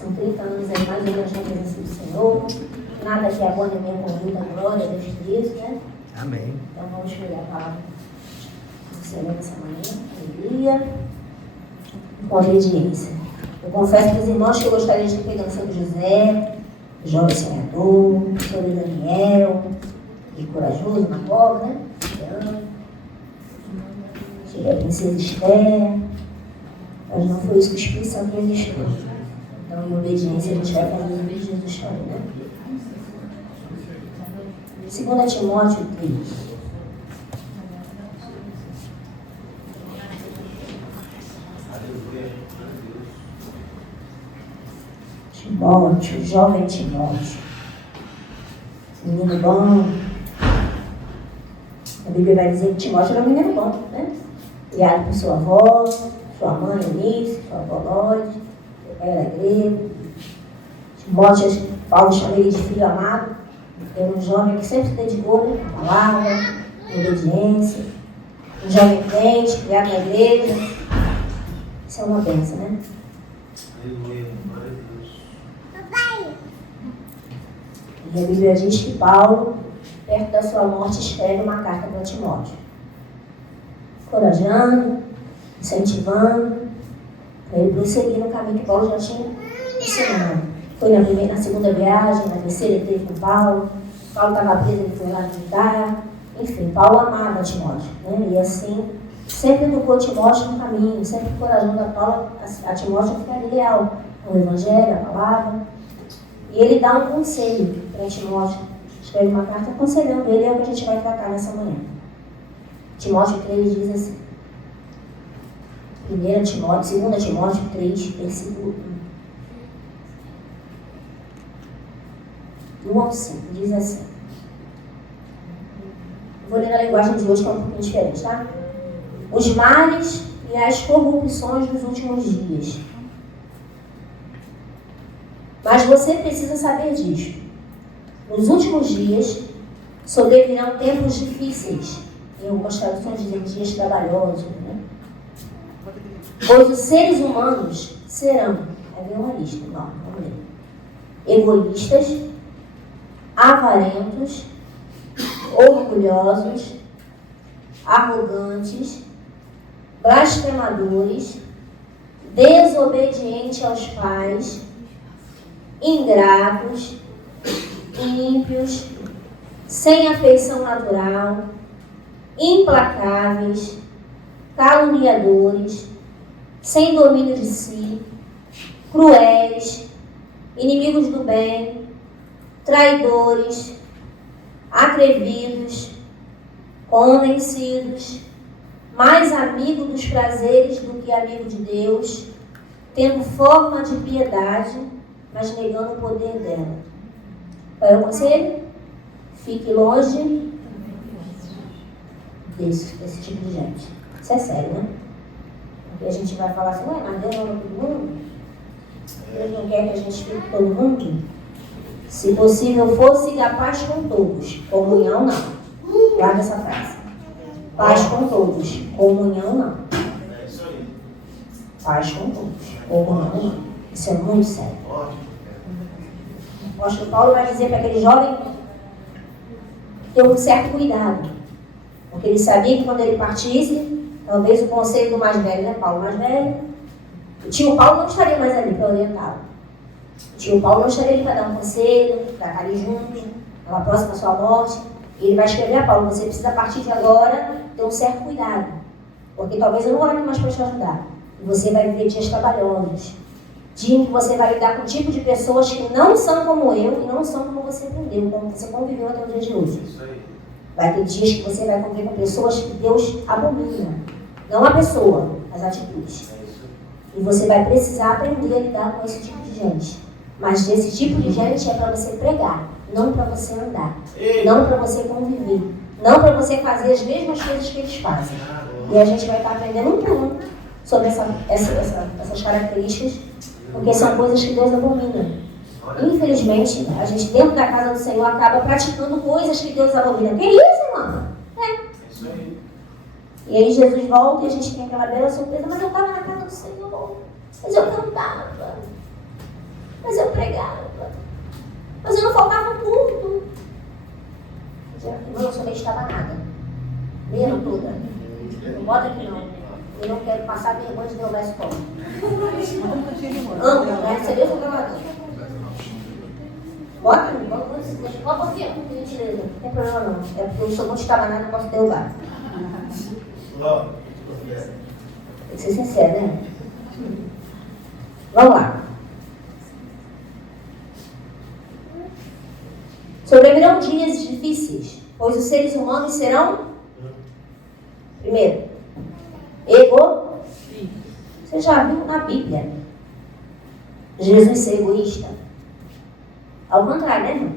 São 30 anos aí mais ou menos na presença do Senhor. Nada que abone a minha conduta, glória a Deus por isso, né? Amém. Então vamos ler a palavra do Senhor nessa manhã. Aleluia. Com obediência. Eu confesso para os irmãos que eu gostaria de ter pegado sobre José, jovem sonhador, sobre Daniel, e corajoso na cova, né? Cheguei a princesa Esther, mas não foi isso que o Espírito Santo ministrou. Então, em obediência, a gente vai fazer os vídeos Jesus falou, né? 2 Timóteo 3. Timóteo, jovem Timóteo, menino bom. A Bíblia vai dizer que Timóteo era um menino bom, né? Criado por sua avó, sua mãe Eunice, sua avó Lode, seu pai era grego. Timóteo, Paulo chama ele de filho amado, era um jovem que sempre se dedicou, né, à palavra, à obediência, um jovem crente, criado na igreja. Isso é uma bênção, né? E a Bíblia diz que Paulo, perto da sua morte, escreve uma carta para Timóteo, encorajando, incentivando, para ele prosseguir no caminho que Paulo já tinha ensinado. Foi na segunda viagem, na terceira ele teve com Paulo estava preso, ele foi lá visitar. Enfim, Paulo amava Timóteo, né? E assim, sempre educou Timóteo no caminho, sempre encorajando a Timóteo a ficar leal ao Evangelho, à palavra. E ele dá um conselho para Timóteo, escreve uma carta aconselhando ele, é o que a gente vai tratar nessa manhã. Timóteo 3 diz assim, 2 Timóteo 3, versículo 1 ao 5, diz assim. Vou ler na linguagem de hoje, que é um pouquinho diferente, tá? Os males e as corrupções dos últimos dias. Mas você precisa saber disso. Nos últimos dias, sobrevirão tempos difíceis. Em algumas traduções dizem dias trabalhosos, né? Pois os seres humanos serão, é uma lista, não, vamos ler. Egoístas, avarentos, orgulhosos, arrogantes, blasfemadores, desobedientes aos pais, ingratos, ímpios, sem afeição natural, implacáveis, caluniadores, sem domínio de si, cruéis, inimigos do bem, traidores, atrevidos, convencidos, mais amigo dos prazeres do que amigo de Deus, tendo forma de piedade, mas negando o poder dela. Qual é o conselho? Fique longe desse tipo de gente. Isso é sério, né? Porque a gente vai falar assim, ué, mas Deus ama todo mundo? Deus não quer que a gente fique com todo mundo? Se possível fosse, siga a paz com todos. Comunhão não. Guarda essa frase. Paz com todos. Comunhão não. Paz com todos. Comunhão não. Isso é muito sério. O apóstolo Paulo vai dizer para aquele jovem ter um certo cuidado. Porque ele sabia que quando ele partisse, talvez o conselho do mais velho, né? Paulo mais velho, o tio Paulo não estaria mais ali para orientá-lo. O tio Paulo não estaria ali para dar um conselho, para estar ali junto, ela próxima à sua morte. E ele vai escrever a Paulo, você precisa a partir de agora ter um certo cuidado. Porque talvez eu não olhe mais para te ajudar. E você vai viver dias trabalhosos. Dia em que você vai lidar com um tipo de pessoas que não são como eu e não são como você aprendeu, como você conviveu até o dia de hoje. Vai ter dias que você vai conviver com pessoas que Deus abomina. Não a pessoa, as atitudes. E você vai precisar aprender a lidar com esse tipo de gente. Mas esse tipo de gente é para você pregar, não para você andar. Não para você conviver. Não para você fazer as mesmas coisas que eles fazem. E a gente vai estar aprendendo um por um sobre essas características, porque são coisas que Deus abomina. Infelizmente, a gente dentro da casa do Senhor acaba praticando coisas que Deus abomina. Que isso, irmã? E aí Jesus volta e a gente tem aquela bela surpresa, mas eu estava na casa do Senhor, mas eu cantava. Mas eu pregava. Mas eu não faltava culto. Irmão, eu sou meio estabanada. Mesmo toda. Não bota aqui não. Eu não quero passar vergonha de derrubar a escola. Amo, vai receber o seu gravador. Bota, bota aqui, por gentileza. Não tem problema não. É porque eu sou muito estabanada, eu posso derrubar. Tem que ser sincero, né? Vamos lá. Sobrevirão dias difíceis, pois os seres humanos serão, primeiro, Você já viu na Bíblia Jesus ser egoísta? Ao contrário, né, irmão?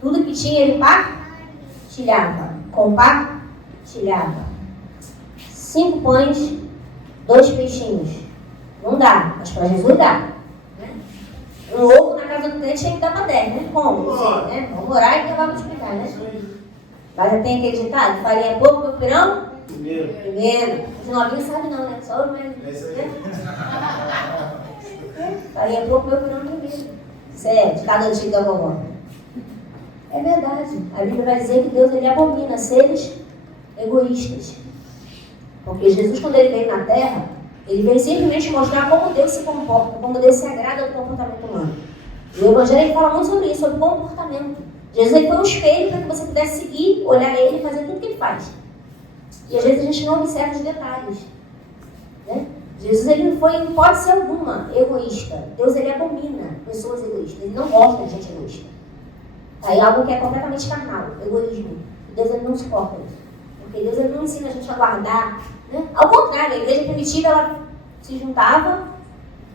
Tudo que tinha ele partilhava, compartilhava. 5 pães, 2 peixinhos. Não dá, mas para Jesus dá. Um ovo na casa do crente tinha que dar para 10, né? Como? Não sei, né? Vamos orar e acabar de explicar, né? Mas tem aquele ditado, farinha é pouco, meu pirão? Primeiro. Os novinhos sabem não, né? Só os mais... É isso aí. Farinha é pouco, meu pirão primeiro. Sério, ditado antigo da vovó. É verdade. A Bíblia vai dizer que Deus ele abomina seres egoístas. Porque Jesus, quando ele veio na Terra, ele veio simplesmente mostrar como Deus se comporta, como Deus se agrada do comportamento humano. E o Evangelho ele fala muito sobre isso, sobre comportamento. Jesus ele foi um espelho para que você pudesse seguir, olhar ele e fazer tudo que ele faz. E às vezes a gente não observa os detalhes. Né? Jesus ele não foi, em hipótese alguma, egoísta. Deus ele abomina pessoas egoístas. Ele não gosta de gente egoísta. Aí algo que é completamente carnal, egoísmo. E Deus ele não suporta isso. Porque Deus ele não ensina a gente a guardar. Né? Ao contrário, a igreja primitiva ela se juntava,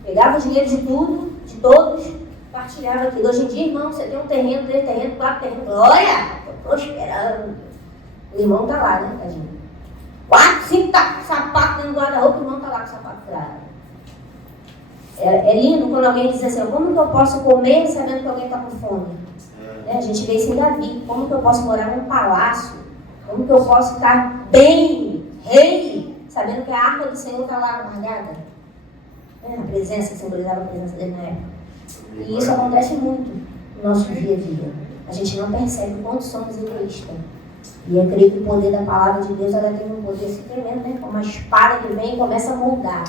pegava o dinheiro de tudo, de todos, partilhava aquilo. Hoje em dia, irmão, você tem um terreno, 3 terrenos, 4 terrenos. Glória! Estou prosperando. O irmão está lá, né, tadinho? 4, 5 sapatos dentro do guarda-roupa, o irmão está lá com o sapato furado. É lindo quando alguém diz assim, como que eu posso comer sabendo que alguém está com fome? Né? A gente vê isso em Davi. Como que eu posso morar num palácio? Como que eu posso estar bem, rei, sabendo que a arca do Senhor está lá guardada? A presença, simbolizava a presença dele na época. E isso acontece muito no nosso dia a dia. A gente não percebe o quanto somos egoístas. E eu creio que o poder da palavra de Deus ela tem um poder assim tremendo, né? Como uma espada que vem e começa a moldar.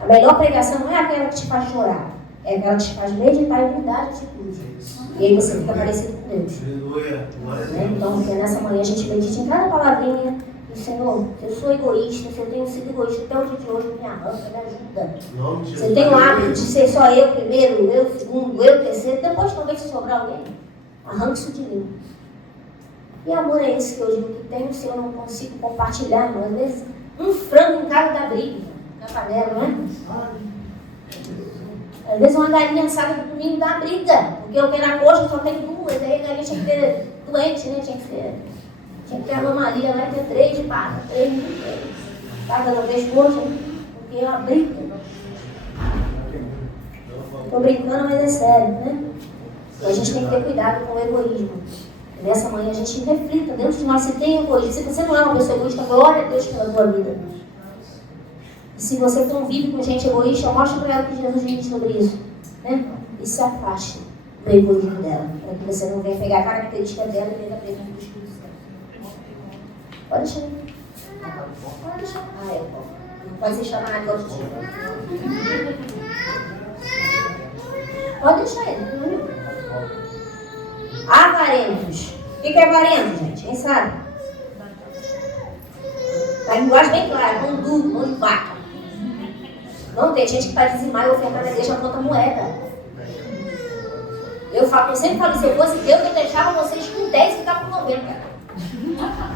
A melhor pregação não é aquela que te faz chorar, é aquela que te faz meditar e mudar de atitude. E aí você fica parecido com Deus. Né? Então, que nessa manhã a gente medite em cada palavrinha. E Senhor, se eu sou egoísta, se eu tenho sido egoísta até o dia de hoje, me arranca, me ajuda. Se eu tenho o hábito de ser só eu primeiro, eu segundo, eu terceiro, depois talvez se sobrar alguém, arranca isso de mim. E amor é esse que eu digo que tem, se eu não consigo compartilhar, mas às vezes um frango em casa da briga, na panela, não é? Às vezes uma galinha assada do domingo dá briga, porque eu quero a coxa, só tem 2, aí a galinha tinha que ter doente, né? Tinha que ter a mamalia lá e ter 3 de pata, 3 de cada vez coxa, porque é uma briga. Estou brincando, mas é sério, né? Então a gente tem que ter cuidado com o egoísmo. Nessa manhã a gente reflita dentro de nós se tem egoísmo. Se você não é uma pessoa egoísta, glória a Deus pela tua vida. E se você convive com gente egoísta, mostre para ela que Jesus diz sobre isso. Né? E se afaste do egoísmo dela, para que você não venha pegar a característica dela e venha aprender com o Espírito Santo. Pode deixar. Pode deixar. Não pode ser chamado de outro tipo. Pode deixar ele. Avarentos. O que é avarento, gente? Quem sabe? A linguagem bem clara, mão duro, mão de vaca. Não tem gente que vai dizimar e ofertar na igreja contra moeda. Eu sempre falo, se eu fosse Deus, eu deixava vocês com 10 e ficava com 90.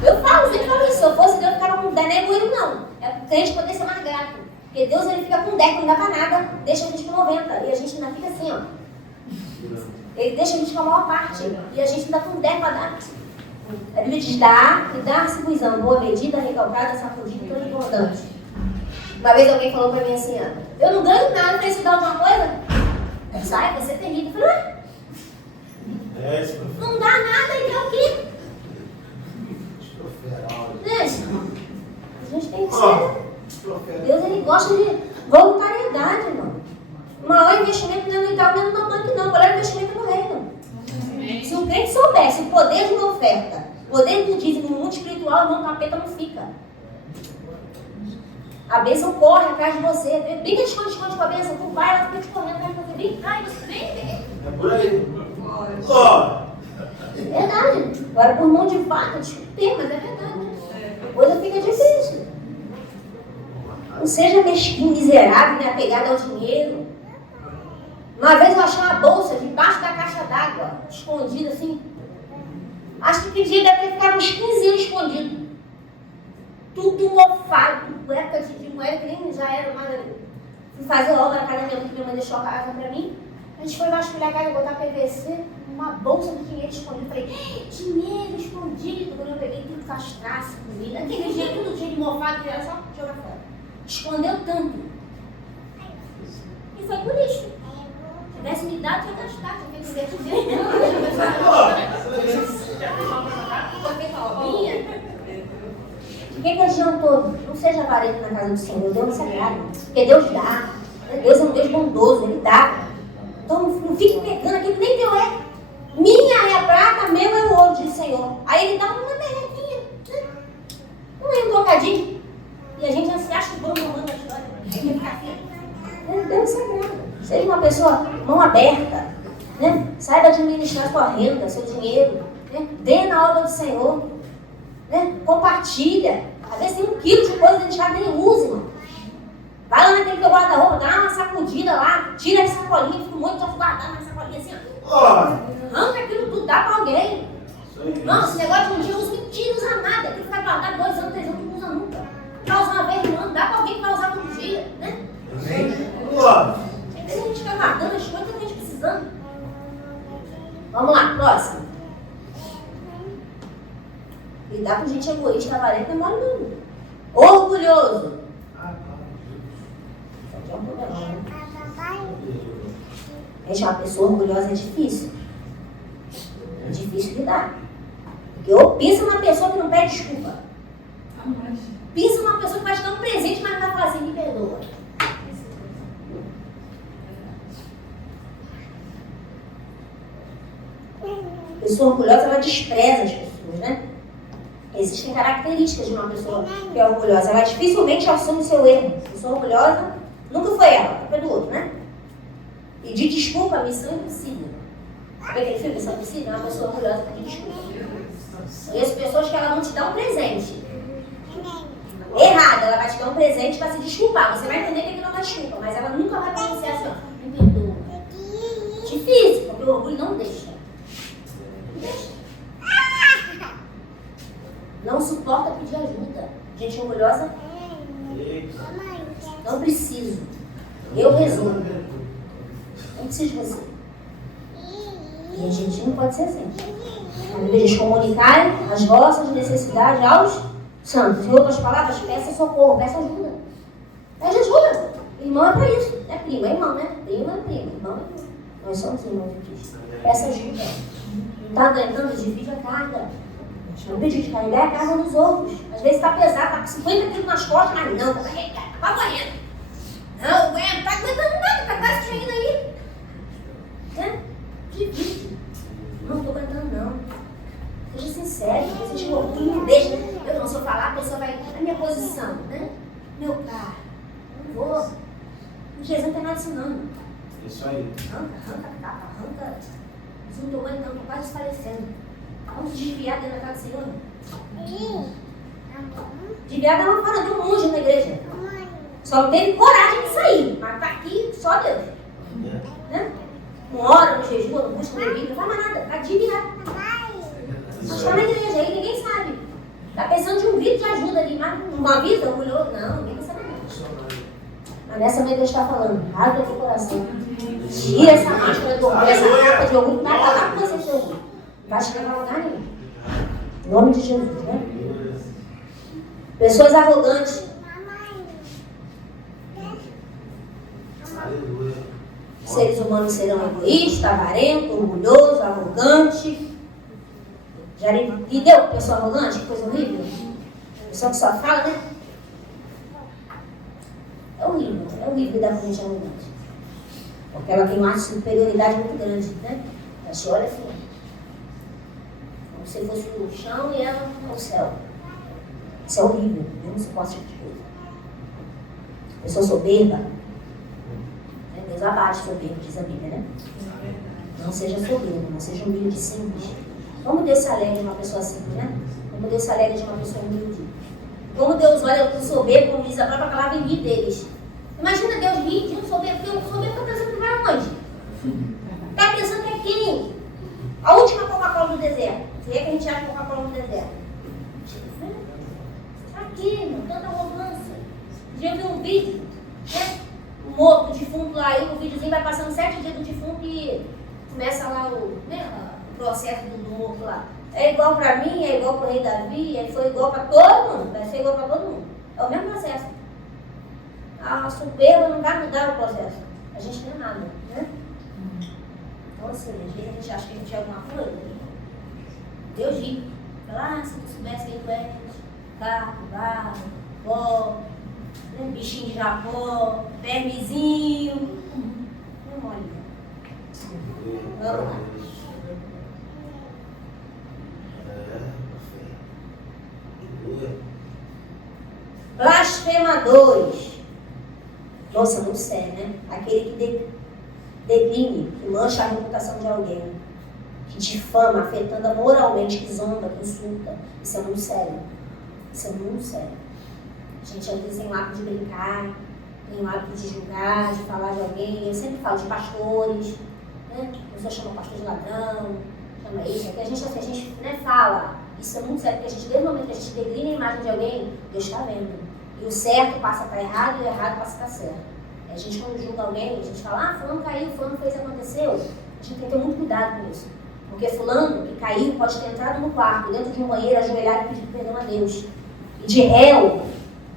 Eu sempre falo isso, se eu fosse Deus, eu ficava com 10, não é egoísmo não. É para o crente poder ser mais grato. Porque Deus ele fica com 10, não dá para nada, deixa a gente com 90. E a gente ainda fica assim, ó. Ele deixa a gente com a maior parte. E a gente ainda com 10 para dar. A Bíblia diz, dá e dá-se visão, boa medida, recalcada, sacudida e transbordante. Uma vez alguém falou para mim assim, ó, eu não ganho nada para estudar alguma coisa. Sai, vai ser terrível. Eu falei, não dá nada, então o quê? Gente, a gente tem que ser. Deus ele gosta de voluntariedade, irmão. O maior investimento não é no Itaú, não é no banco, não. O maior investimento é no reino. Se o crente soubesse o poder de uma oferta, o poder do dízimo no mundo espiritual, irmão, o capeta não fica. A bênção corre atrás de você. Brinca de esconde-esconde com a bênção. Tu vai, ela fica te correndo atrás de você. Brinca, você vem. É por aí. Glória. É verdade. Agora, por mão de faca, mas é verdade. A coisa fica difícil. Não seja mesquinho, miserável, né? Apegado ao dinheiro. Uma vez eu achei uma bolsa debaixo da caixa d'água, escondida assim. Acho que pedia deve ter ficado uns 15 anos escondido. Tudo mofado, época de moeda que nem já era mais. Fui fazer obra na casa da minha mãe, que minha mãe deixou a casa pra mim. A gente foi vasculhar a casa, botar PVC, uma bolsa de dinheiro escondido. Falei, dinheiro escondido. Quando eu peguei tudo castraço, comida, aquele dinheiro, tudo cheio de mofado, que era só jogar fora. Escondeu tanto. E foi por lixo. Se tivesse me dado, tinha gastado, tinha feito investimento. O que adiantou? Não seja avarento na casa do Senhor, Deus é sagrado. Porque Deus dá. Deus é um Deus bondoso, Ele dá. Então não fique pegando aquilo que nem teu é. Minha é a prata, meu é o ouro, diz o Senhor. Aí Ele dá uma merrequinha. Não é um trocadinho. E a gente já se acha bom no mundo da história. Deus é sagrado. Seja uma pessoa mão aberta. Né? Saiba administrar sua renda, seu dinheiro. Né? Dê na obra do Senhor. Né? Compartilha. Às vezes tem 1 quilo de coisa dentro de casa, nem usa, irmão. Vai lá naquele teu guarda-roupa, dá uma sacudida lá, tira as sacolinhas, fica um monte de troço guardado na sacolinha assim, ó. Arranca aquilo tudo, dá pra alguém. Não, esse negócio de um dia usa, mentira, usa nada. Aquilo fica guardado 2 anos, 3 anos, não usa nunca. Vai usar uma vez no ano, dá pra alguém que vai usar todo dia, né? A gente fica guardando as coisas que a gente precisando. Vamos lá, próximo. Lidar com gente egoísta, avarenta, não é mole não. Orgulhoso. Isso aqui é um problema, né? Gente, uma pessoa orgulhosa é difícil. É difícil lidar. Porque ou pensa numa pessoa que não pede desculpa. Pensa numa pessoa que vai te dar um presente, mas não vai falar assim, me perdoa. A pessoa orgulhosa, ela despreza as pessoas, né? Existem características de uma pessoa que é orgulhosa. Ela dificilmente assume o seu erro. A pessoa orgulhosa nunca foi ela, foi do outro, né? Pedir desculpa, missão impossível. Sabe aquele filme, Missão Impossível? É uma pessoa orgulhosa que pede desculpa. Conheço pessoas que ela não te dá um presente. Errado, ela vai te dar um presente para se desculpar. Você vai entender que ele não dá desculpa, mas ela nunca vai pronunciar assim, ó, me perdoa. Difícil, porque o orgulho não deixa. Não deixa. Não suporta pedir ajuda. Gente orgulhosa, não preciso. Eu resolvo. Não preciso de você. E a gente não pode ser assim. A Bíblia diz: comunicarem as vossas necessidades aos santos. Em outras palavras, peça socorro, peça ajuda. Pede ajuda. Irmão é para isso. É primo, é irmão, né? Primo é primo, irmão é irmão. Nós somos irmãos de Cristo. Peça ajuda. Não está aguentando, divide a carga. Não pedir de carregar a carga dos outros. Às vezes está pesado, está com 50 quilos nas costas, mas não, está carregando, está correndo. Não, aguenta, não está aguentando nada, está quase chegando aí. Né? Divide. Não estou aguentando, não. Seja sincero, seja pouquinho, não deixa. Eu não, se eu falar, a pessoa vai. A minha posição, né? Meu carro. Não vou. Jesus não tem nada ensinando. Isso aí. Arranca, arranca. Isso não estou aguentando, estou quase desfalecendo. Vamos desviar dentro da casa do Senhor? Desviar ela fora de um monge na igreja. Só não teve coragem de sair. Mas está aqui só Deus. Né? Não ora, não jejua, não busca na Bíblia, não faz mais nada. Está desviado. Mas está na igreja aí, ninguém sabe. Está pensando de um vídeo de ajuda ali, mas não avisa, orgulhoso. Não, ninguém quer saber nada. Mas nessa vez Deus está falando, rasga o teu coração. Tira essa máscara do orgulho, essa capa de orgulho, vai acabar com você, seu orgulho. Vai te levar a lugar nenhum. Em nome de Jesus, né? Pessoas arrogantes. Seres humanos serão egoístas, avarentos, orgulhosos, arrogantes. Já entendeu? Pessoa arrogante, que coisa horrível. Pessoa que só fala, né? É horrível lidar com gente arrogante. Porque ela tem um ar de superioridade muito grande, né? Ela te olha assim, como se fosse o chão e ela o céu. Isso é horrível, eu não suporto esse tipo de coisa. Pessoa soberba, né? Deus abate soberbo, diz a Bíblia, né? Não seja soberbo, não seja humilde e simples. Como Deus se alegra de uma pessoa simples, né? Como Deus se alegra de uma pessoa humilde. Como Deus olha para o soberbo, como diz a própria palavra, e ri deles. Imagina Deus rir de um soberbo, porque o soberbo está pensando que vai aonde? Está pensando que é quem? A última Coca-Cola do deserto. Se é que a gente acha Coca-Cola no deserto. Aqui, mano, tanta arrogância. Já vi um vídeo, né? Um morto, defunto lá, aí o videozinho vai passando 7 dias do defunto e começa lá o processo do morto lá. É igual para mim, é igual para o rei Davi, ele foi igual para todo mundo, vai ser igual para todo mundo. É o mesmo processo. A soberba não vai mudar o processo. A gente não é nada, né? Então assim, às vezes a gente acha que a gente é alguma coisa. Deus ri. Fala, se tu soubesse quem tu és, carro, barro, pó, né? Bichinho de Japó, vermezinho. Não mole. Vamos lá. Blasfemadores. Nossa, muito sério, né? Aquele que degrine, que mancha a reputação de alguém, que difama, afetando moralmente, que zomba, que insulta. Isso é muito sério. Isso é muito sério. A gente às vezes tem o hábito de brincar, tem o hábito de julgar, de falar de alguém. Eu sempre falo de pastores, né? A pessoa chama o pastor de ladrão, chama isso. Aqui a gente né, fala. Isso é muito sério, porque a gente, desde o momento que a gente degrina a imagem de alguém, Deus está vendo. E o certo passa a estar errado e o errado passa a estar certo. A gente, quando julga alguém, a gente fala, fulano caiu, fulano fez, aconteceu. A gente tem que ter muito cuidado com isso. Porque fulano que caiu pode ter entrado no quarto, dentro de um banheiro, ajoelhado e pedido perdão a Deus. E de réu,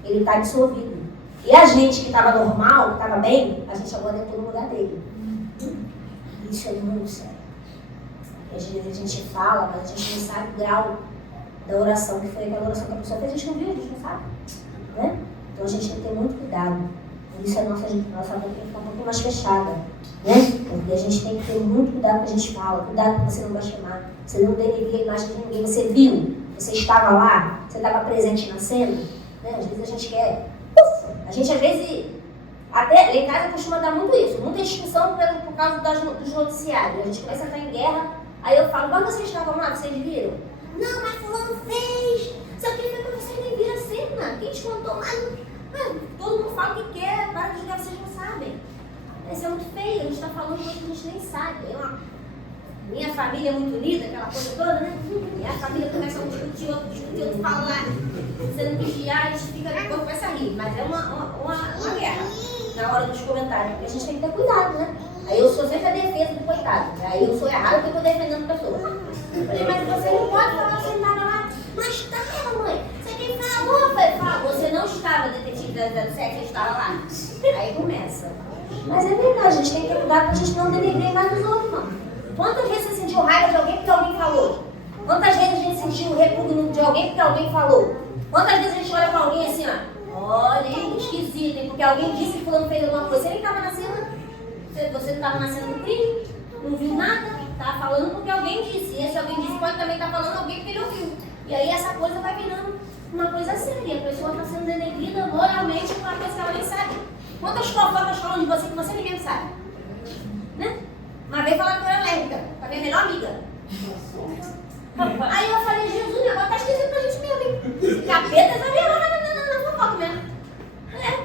ele está dissolvido. E a gente que estava normal, que estava bem, a gente agora entrou no lugar dele. Isso é muito sério. Às vezes a gente fala, mas a gente não sabe o grau da oração, que foi aquela oração que a pessoa fez, a gente não viu, a gente não sabe. Né? Então a gente tem que ter muito cuidado. Por isso a nossa boca tem que ficar um pouquinho mais fechada. Né? Porque a gente tem que ter muito cuidado com o que a gente fala. Cuidado para você não blasfemar. Você não denegrir a imagem de ninguém. Você viu, você estava lá, você estava presente na cena. Né? Às vezes a gente quer... A gente às vezes... Até lá em casa costuma dar muito isso. Muita discussão por causa dos noticiários. A gente começa a estar em guerra. Aí eu falo, quando vocês estavam lá, vocês viram? Não, mas fulano fez. Só que foi pra vocês nem viram a cena. Quem te contou mais? Todo mundo fala o que quer, para de julgar, vocês não sabem. Isso é muito feio, a gente está falando coisa que a gente nem sabe. Minha família é muito unida, aquela coisa toda, né? Minha família começa a discutir, outro fala lá, sendo vigiar, a gente fica, começa a rir. Mas é uma guerra na hora dos comentários, porque a gente tem que ter cuidado, né? Aí eu sou sempre a defesa do coitado. Aí eu sou errado porque eu estou defendendo a pessoa. Eu falei, mas você não pode falar, você não estava lá. Mas estava, mãe. Você quem falou? Eu falei, você não estava, detetive da 07, você estava lá. Aí começa. Mas é verdade, a gente tem que ter cuidado pra gente não denegrir mais os outros, mano. Quantas vezes você sentiu raiva de alguém porque alguém falou? Quantas vezes a gente sentiu repugno de alguém porque alguém falou? Quantas vezes a gente olha pra alguém assim, ó, olha, hein, esquisito, hein, porque alguém disse que fulano fez alguma coisa. Você nem estava na cena. Você não estava na cena do crime, não viu nada, estava falando porque alguém disse. E esse alguém disse pode também estar falando alguém que ele ouviu. E aí essa coisa vai virando uma coisa séria. A pessoa está sendo denegrida moralmente por uma coisa que ela nem sabe. Quantas fofocas falam de você que você nem mesmo sabe? Né? Uma vez falaram que eu era lésbica, com a minha melhor amiga. Aí eu falei, Jesus, o negócio tá esquisito pra gente mesmo, hein? Capeta tá virando na fofoca mesmo.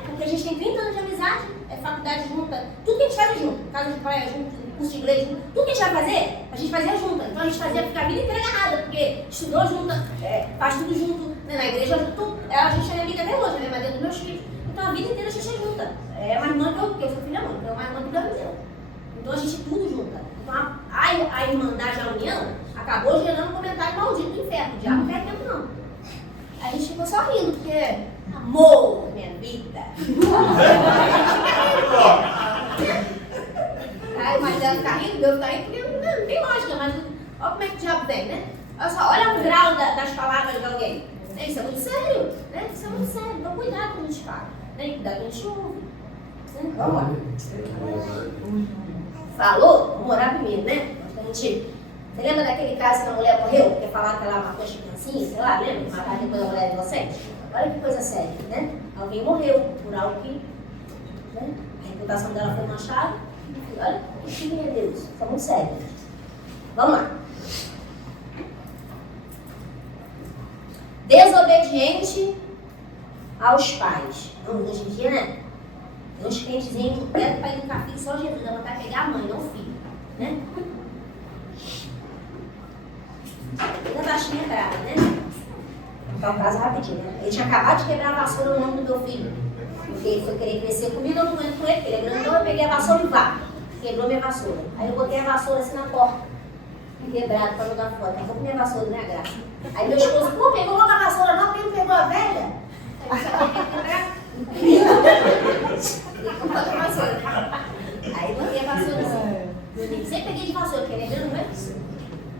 Porque a gente tem 30 anos de amizade, é faculdade junta, tudo que a gente faz junto, casa de praia junto, curso de inglês junto, tudo que a gente vai fazer, a gente fazia junto. Então a gente fazia ficar a vida inteira agarrada, porque estudou junto, faz tudo junto, né? Na igreja junto, a gente é amiga até hoje, né? Mas dentro dos meus filhos. Então a vida inteira a gente é junta. É uma irmã que eu sou filha única, é uma irmã que Deus me deu. Então a gente tudo junta. Então a irmandade, a união, acabou gerando um comentário maldito do inferno. O diabo não quer tempo não. A gente ficou só rindo, porque amor, minha vida. Aí, mas ela fica rindo, Deus está rindo, porque não tem lógica, mas olha como é que o diabo vem, né? Olha só, olha o grau das palavras de alguém. Isso é muito sério, né? Isso é muito sério. Então cuidado quando a gente fala, né? Cuidado quando a gente ouve. Vamos lá. Falou? Vamos orar primeiro, né? Você lembra daquele caso que a mulher morreu? Porque falaram que ela matou as criancinhas, sei lá, lembra? Mataram depois a mulher inocente? Olha que coisa séria, né? Alguém morreu por algo que, né? A reputação dela foi manchada. Olha que filho de Deus. Isso é muito sério. Vamos lá. Desobediente aos pais. Então, hoje em dia, né? Tem uns crentezinhos que pedem para ir no café só Jesus, ela vai pegar a mãe, não o filho, né? Toda baixinha brava, né? Vou contar um caso rapidinho, né? Ele tinha acabado de quebrar a vassoura no ombro do meu filho. Porque ele foi querer crescer comigo, eu não aguento com ele, porque ele é grandão, eu peguei a vassoura e vá. Quebrou minha vassoura. Aí eu botei a vassoura assim na porta. Quebrado para jogar fora. Aí vou com minha vassoura, não é a graça. Aí meu esposo, pô, pegou logo a vassoura não, porque ele pegou a velha. Aí você vai ter que quebrar. Aí botei a vassoura assim. Eu sempre peguei de vassoura, porque ele é grande, não é?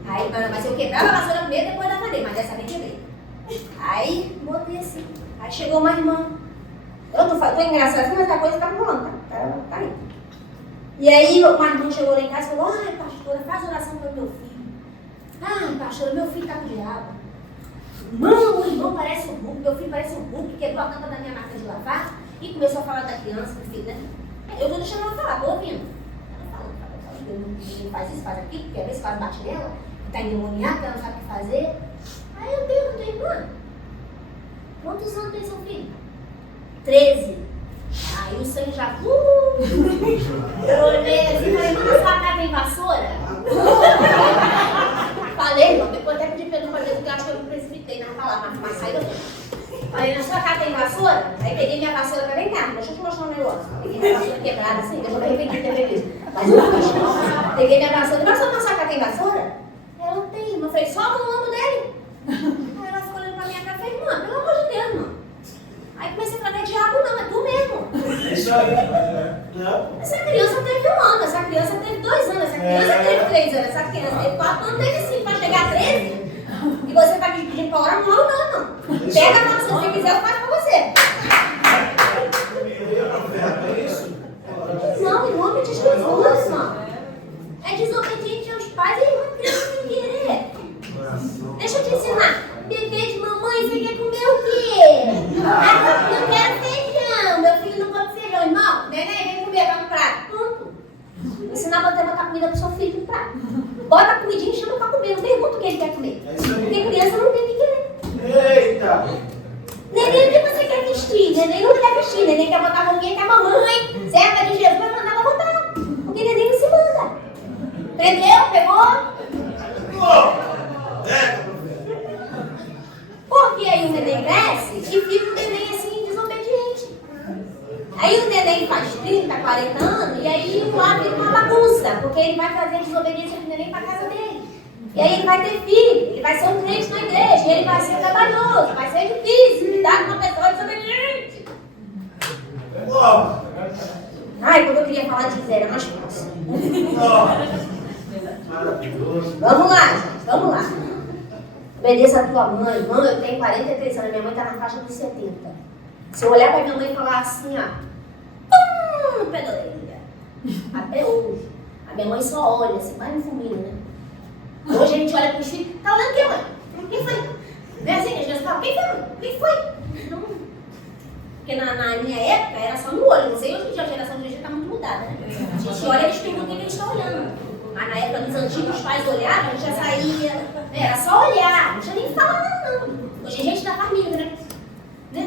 Aí, mas eu quebrava a vassoura primeiro, depois da cadeia, mas dessa vez quebrei. Aí, botei assim. Aí chegou uma irmã. Eu tô engraçado assim, mas a coisa tá rolando, tá aí. E aí, uma irmã chegou lá em casa e falou: ai, pastora, faz oração pelo meu filho. Ai, pastora, meu filho tá com o diabo. Irmão, o irmão parece um Hulk, meu filho parece um Hulk, quebrou a tampa da minha máquina de lavar e começou a falar da criança, do filho, né? Eu tô deixando ela falar, tô ouvindo. Ela fala, ele faz isso, faz aquilo, porque às vezes quase bate nela, tá endemoniada, ela não sabe o que fazer. Aí eu perguntei, irmã, quantos anos tem seu filho? 13. Aí o sangue já... Eu olhei assim e falei, mas a sua casa tem vassoura? Falei, irmão, depois até pedi perdão pra Deus, porque eu acho que eu não precipitei na palavra, mas saiu assim. Falei, na sua casa tem vassoura? Aí peguei minha vassoura pra vem cá, deixa eu te mostrar um negócio. Peguei minha vassoura quebrada assim, deixa eu ver quem tem isso. Mas eu não fiz. Peguei minha vassoura, mas na sua casa tem vassoura? Ela não tem, irmã. Eu falei, solta no ombro dele. Aí ela ficou olhando pra minha cara e falei, irmã, pelo amor de Deus, irmã. Aí comecei a falar, não é diabo não, é tu mesmo. Isso aí. Não. Essa criança teve 1 ano, essa criança teve 2 anos, essa criança teve 3 anos, essa criança teve 4 anos, teve 5, vai chegar a 13. E você tá me pedindo pra orar, não oro não. Pega a mão, se você quiser, eu faço pra você. Não, em nome de Jesus, irmão. É desobediente aos pais e uma criança sem querer. Deixa eu te ensinar. Bebê de mamãe, você quer comer o quê? Ah, eu quero feijão. Meu filho não come feijão, irmão. Neném, vem comer, vai no prato. Pronto. Ensinar você a botar comida pro seu filho no prato. Bota a comidinha e chama pra comer. Não pergunta o que ele quer comer. Porque criança não tem o que querer. Eita! Neném, o que você quer vestir? Neném não quer vestir. Neném quer botar roupinha que a mamãe, serva de Jesus, vai mandar pra botar. Porque neném não se manda. Entendeu? Pegou? Porque aí o neném cresce e fica o neném assim, desobediente. Aí o neném faz 30, 40 anos e aí lá vira uma bagunça, porque ele vai fazer desobediência do neném para casa dele. E aí ele vai ter filho, ele vai ser um crente na igreja, e ele vai ser trabalhoso, vai ser difícil lidar com uma pessoa desobediente. Ai, quando eu queria falar de zero, era mais fácil. Maravilhoso. Vamos lá, gente, vamos lá. Obedeça a tua mãe. Irmão, eu tenho 43 anos, minha mãe está na faixa dos 70. Se eu olhar para minha mãe e falar assim, ó, no pé da orelha. Até hoje. A minha mãe só olha, assim, vai no fuminho, né? Hoje a gente olha para os filhos, tá olhando o que, mãe? Quem foi? Não é assim que a gente fala, quem foi, mãe? Quem foi? Não. Porque na minha época era só no olho, não sei, hoje em dia a geração de hoje está muito mudada, né? A gente olha e eles perguntam o que eles estão olhando. Mas na época dos antigos, os pais olhavam, a gente já saía, era só olhar, não tinha nem que falar nada, não. Hoje a gente dá família, né?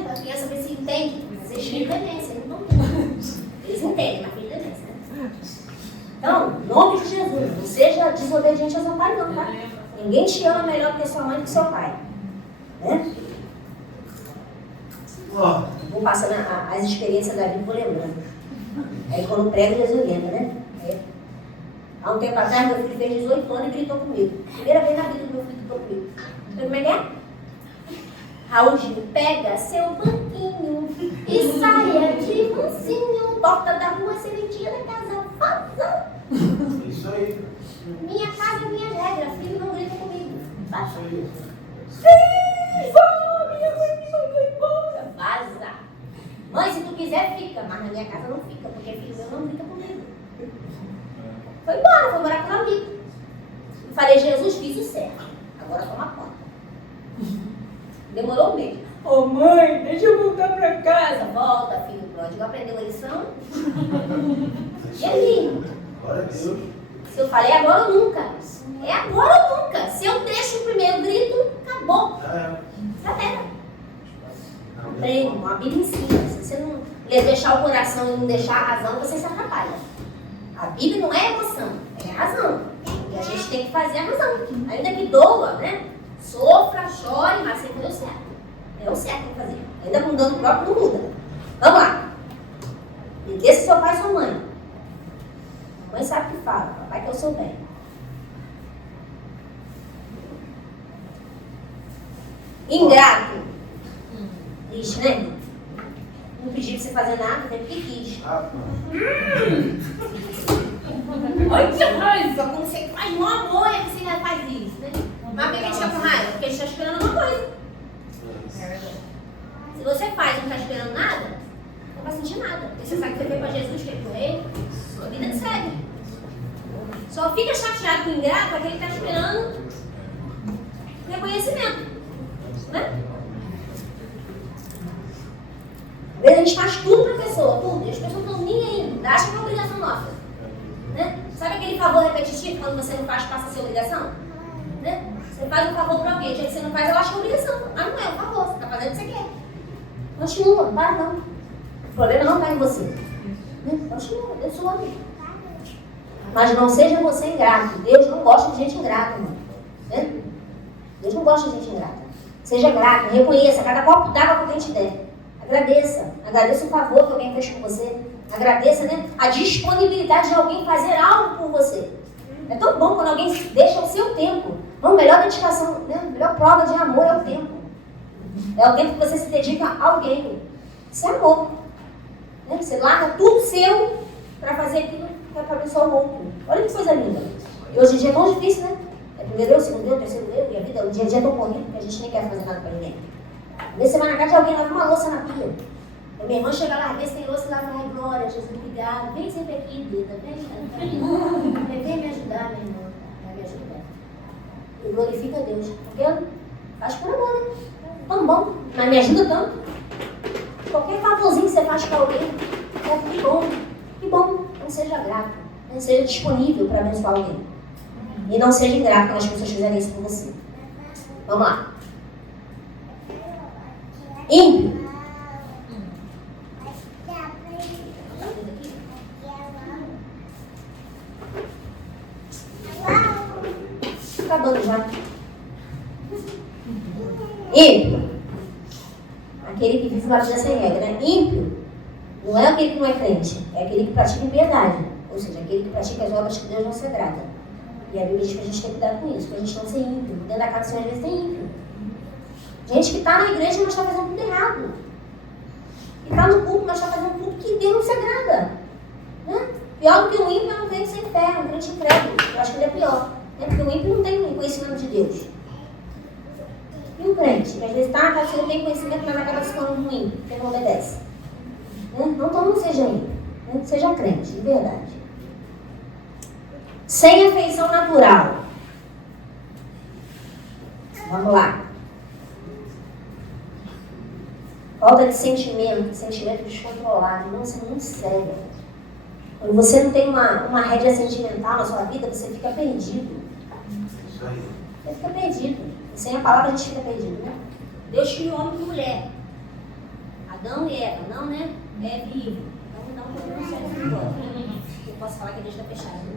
Para a criança ver se entende. Mas eles têm demência, eles não entendem. Eles entendem, mas tem demência, né? Então, em nome de Jesus, não seja desobediente ao seu pai, não, tá? Ninguém te ama melhor do que sua mãe e do seu pai. Né? Vou passando as experiências da vida, vou lembrando. Aí quando prego, Jesus lembra, né? Há um tempo atrás, meu filho fez 18 anos e gritou comigo. Primeira vez na vida que meu filho gritou comigo. Sabe como é que é? Raulzinho, pega seu banquinho e saia de mansinho. Porta da rua, sementinha da casa, faça. Isso aí. Minha casa, minha regra. Filho não grita comigo. Baixa. Isso aí. Sim, vá, minha mãe me mandou embora. Vaza. Mãe, se tu quiser, fica. Mas na minha casa não fica, porque filho meu não fica comigo. Foi embora com um amigo. Eu falei, Jesus, fiz o certo. Agora toma conta. Demorou um mês. Ô mãe, deixa eu voltar pra casa. Volta, filho pródigo. Aprendeu a lição? E aí? Glória a Deus. Se eu falei agora ou nunca. É agora ou nunca. Se eu deixo o primeiro grito, acabou. Já era. Aprende, a Bíblia ensina. Se você não deixar o coração e não deixar a razão, você se atrapalha. A Bíblia não é emoção, é razão. E a gente tem que fazer a razão. Ainda que doa, né? Sofra, chore, mas sempre deu certo. É o certo que fazer. Ainda com dano próprio não muda. Vamos lá. Obedeça seu pai e sua mãe. A mãe sabe o que fala. Papai quer o seu bem. Ingrato. Triste, né? Não pedi pra você fazer nada, até porque quis. Olha que raiva! Quando você faz um amor, é que você já faz isso, né? Mas por que a gente fica com raiva? Porque a gente está esperando uma coisa. Se você faz e não está esperando nada, não vai sentir nada. Porque você sabe que você veio para Jesus, que ele correu, a vida segue. Só fica chateado com o ingrato aquele que está esperando reconhecimento. Né? Às vezes a gente faz tudo para a pessoa, tudo. E as pessoas não estão nem aí. Acham que é obrigação nossa. Né? Sabe aquele favor repetitivo quando você não faz, passa a ser obrigação? Né? Você faz um favor para alguém, já que você não faz, ela acha que é obrigação. Ah, não é um favor, você está fazendo o que você quer. Continua, não para não. O problema não está em você. Né? Continua, Deus te ama. Mas não seja você ingrato. Deus não gosta de gente ingrata, irmão. Né? Deus não gosta de gente ingrata. Seja grato, reconheça cada copo d'água que alguém te der. Agradeça. Agradeça o favor que alguém fez com você. Agradeça, né, a disponibilidade de alguém fazer algo por você. É tão bom quando alguém deixa o seu tempo. A melhor dedicação, né, a melhor prova de amor é o tempo. É o tempo que você se dedica a alguém. Isso é amor. Né? Você larga tudo seu para fazer aquilo que é para abençoar o outro. Olha que coisa linda. E hoje em dia é tão difícil, né? É primeiro eu, segundo eu, terceiro eu, e a vida, o dia a dia é tão corrido que a gente nem quer fazer nada para ninguém. Nessa semana na casa de alguém lava uma louça na pia. A minha irmã chega lá, vê se tem louça e lava, ai, glória, Jesus, obrigado. Vem sempre aqui, Dita, vem me ajudar, minha irmã. Vai me ajudar. E glorifica a Deus. Porque faz por amor, né? Tão bom, mas me ajuda tanto. Qualquer favorzinho que você faz para alguém, é que bom. Que bom. Não seja grato. Não seja disponível para abençoar alguém. E não seja ingrato quando as pessoas fizerem isso por você. Vamos lá. Ímpio. Acabando já. Ímpio. Aquele que vive uma vida sem regra, né? Ímpio não é aquele que não é crente, é aquele que pratica impiedade. Ou seja, aquele que pratica as obras que Deus não se agrada. E a Bíblia diz que a gente tem que cuidar com isso, para a gente não ser ímpio. Dentro da casa do Senhor, às vezes, tem ímpio. Gente que está na igreja, mas está fazendo tudo errado. E está no culto, mas está fazendo tudo que Deus não se agrada. Né? Pior do que o ímpio é um crente sem fé, um crente incrédulo. Eu acho que ele é pior. Né? Porque o ímpio não tem conhecimento de Deus. E o crente, que às vezes está na casa do Senhor, tem conhecimento, mas acaba se tornando um ímpio, porque não obedece. Né? Não, então não seja ímpio. Né? Seja crente, de verdade. Sem afeição natural. Vamos lá. Falta de sentimento descontrolado. Não, isso é muito sério. Quando você não tem uma rédea sentimental na sua vida, você fica perdido. Isso aí. Você fica perdido. E sem a palavra a gente fica perdido, né? Deus criou homem e mulher. Adão e Eva, não, né? É vivo. Então não serve agora. Eu posso falar que Deus está fechado, né?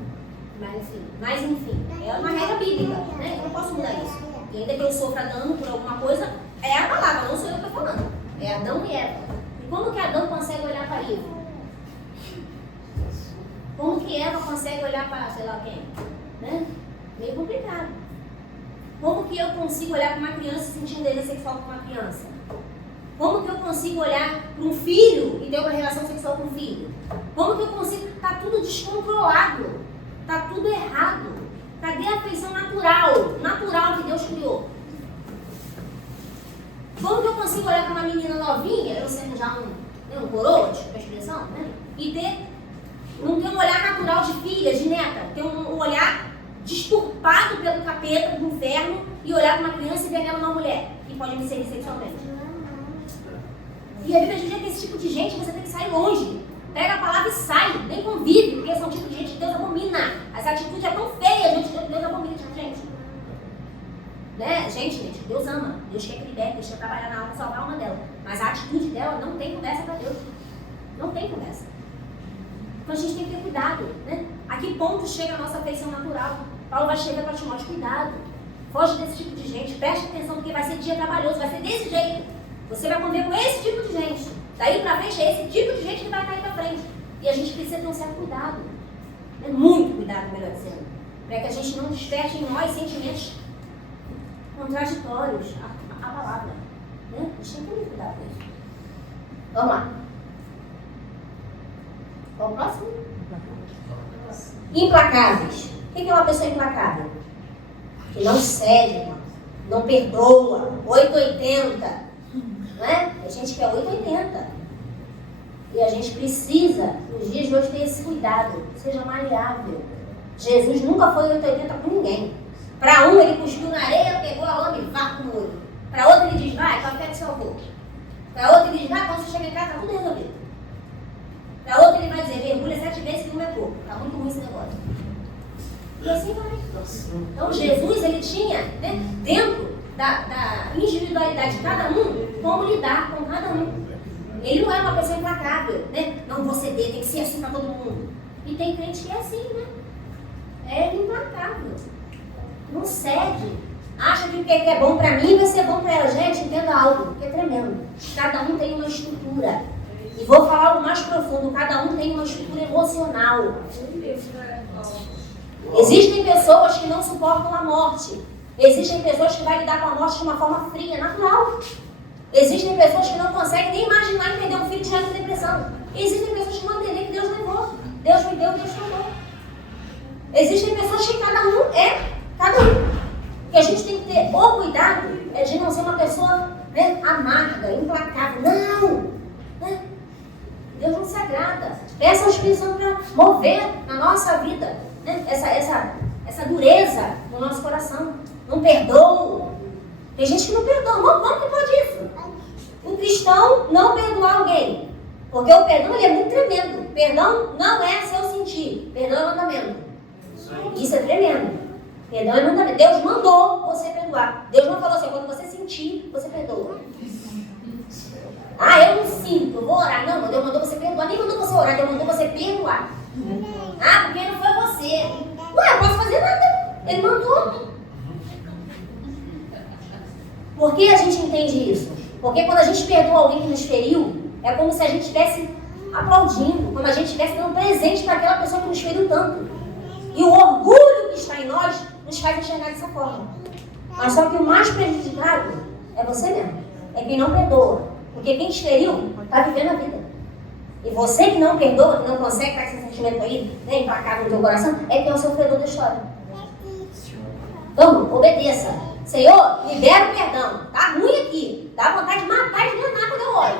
Mas enfim, é uma regra bíblica, né? Eu não posso mudar isso. E ainda que eu sofra dano por alguma coisa, é a palavra, não sou eu que estou falando. É Adão e Eva. E como que Adão consegue olhar para Eva? Como que Eva consegue olhar para, sei lá quem? Né? Meio complicado. Como que eu consigo olhar para uma criança e sentir um desejo sexual com uma criança? Como que eu consigo olhar para um filho e ter uma relação sexual com um filho? Como que eu consigo... Está tudo descontrolado. Está tudo errado. Cadê a afeição natural que Deus criou? Como que eu consigo olhar para uma menina novinha, eu sendo já um coroa, desculpa a expressão, né? E não ter um olhar natural de filha, de neta, ter um olhar disturpado pelo capeta do inferno e olhar para uma criança e ver nela uma mulher que pode me servir sexualmente. E a Bíblia diz que esse tipo de gente você tem que sair longe. Pega a palavra e sai, nem convive, porque são tipo de gente que Deus abomina. Essa atitude é tão feia, gente, Deus abomina essa gente. Né? Gente, Deus ama. Deus quer que liberte, Deus quer trabalhar na alma, salvar a alma dela. Mas a atitude dela não tem conversa para Deus. Não tem conversa. Então a gente tem que ter cuidado, né? A que ponto chega a nossa afeição natural? Paulo vai chegar para Timóteo, cuidado. Foge desse tipo de gente, preste atenção, porque vai ser dia trabalhoso, vai ser desse jeito. Você vai conviver com esse tipo de gente. Daí pra frente é esse tipo de gente que vai cair pra frente. E a gente precisa ter um certo cuidado. Né? Muito cuidado, melhor dizendo. Para que a gente não desperte em nós sentimentos contraditórios à palavra. Né? A gente tem que ter muito cuidado com isso. Vamos lá. Qual o próximo? Implacáveis. O que é uma pessoa implacável? Que não cede, não perdoa, 880. Não é? A gente quer 880. E a gente precisa, nos dias de hoje, ter esse cuidado. Seja maleável. Jesus nunca foi 880 com ninguém. Para um, ele cuspiu na areia, pegou a lama e vá no olho. Para outro, ele diz, vai, café que salvou. Para outro, ele diz, vai, quando você chega em casa, está tudo resolvido. Para outro, ele vai dizer, mergulha 7 vezes que não é pouco. Está muito ruim esse negócio. E assim vai. Então, Jesus, ele tinha, né, dentro da individualidade de cada um, como lidar com cada um. Ele não é uma pessoa implacável, né? Não vou ceder, tem que ser assim para todo mundo. E tem crente que é assim, né? É implacável. Não cede. Acha que o que é bom para mim vai ser bom para ela. Gente, entenda algo que é tremendo. Cada um tem uma estrutura. E vou falar algo mais profundo. Cada um tem uma estrutura emocional. Existem pessoas que não suportam a morte. Existem pessoas que vão lidar com a morte de uma forma fria, natural. Existem pessoas que não conseguem nem imaginar perder um filho diante de depressão. Existem pessoas que não entendem que Deus levou. Deus me deu, Deus tomou. Existem pessoas que cada um é cada um. E a gente tem que ter o cuidado de não ser uma pessoa, né, amarga, implacável. Não! Né? Deus não se agrada. Peça ao Espírito Santo para mover na nossa vida, né, essa dureza no nosso coração. Não perdoa. Tem gente que não perdoa. Como que pode isso? Um cristão não perdoar alguém. Porque o perdão ele é muito tremendo. Perdão não é seu sentir. Perdão é mandamento. Isso é tremendo. Perdão é mandamento. Deus mandou você perdoar. Deus não falou assim, quando você sentir, você perdoa. Ah, eu não sinto, eu vou orar. Não, Deus mandou você perdoar. Nem mandou você orar, Deus mandou você perdoar. Ah, porque não foi você. Ué, eu posso fazer nada. Ele mandou. Por que a gente entende isso? Porque quando a gente perdoa alguém que nos feriu, é como se a gente estivesse aplaudindo, como a gente estivesse dando presente para aquela pessoa que nos feriu tanto. E o orgulho que está em nós nos faz enxergar dessa forma. Mas só que o mais prejudicado é você mesmo. É quem não perdoa. Porque quem te feriu está vivendo a vida. E você que não perdoa, que não consegue estar com esse sentimento aí, né, emplacado no teu coração, é quem é o sofredor da história. Então, obedeça. Senhor, libera o perdão. Tá ruim aqui. Dá vontade de matar e enganar quando eu olho.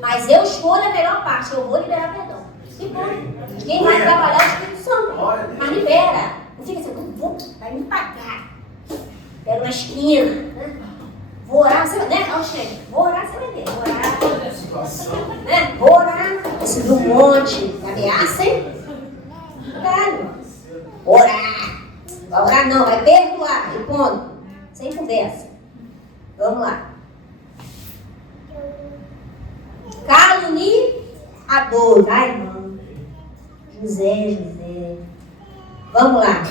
Mas eu escolho a melhor parte. Eu vou liberar o perdão. E pronto. Quem vai trabalhar é o Espírito Santo. Mas libera. Não fica assim, não vou, vai me pagar. Pega uma esquina. Né? Vou orar, você vai ver. Né? Vou orar, você vai ver. Vou orar. Né? Vou orar. Esse do monte. Ameaça, hein? Cuidado. Orar. Vai orar não, vai perdoar. E ponto. Sem conversa. Vamos lá. Caluniador. Ai, irmão. José. Vamos lá.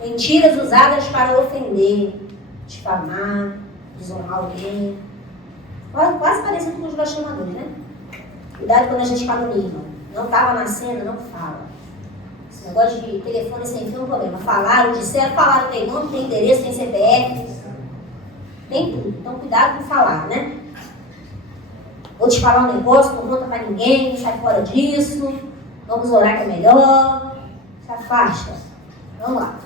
Mentiras usadas para ofender, difamar, desonrar alguém. Quase parecido com os blasfemadores, né? Cuidado quando a gente calunia, irmão. Não estava na cena, não fala. Esse negócio de telefone sem fio é um problema. Falaram, disseram, falaram, tem nome, tem endereço, tem CPF. Tem tudo. Então cuidado com falar, né? Vou te falar um negócio, não conta pra ninguém, sai fora disso. Vamos orar que é melhor. Se afasta. Vamos lá.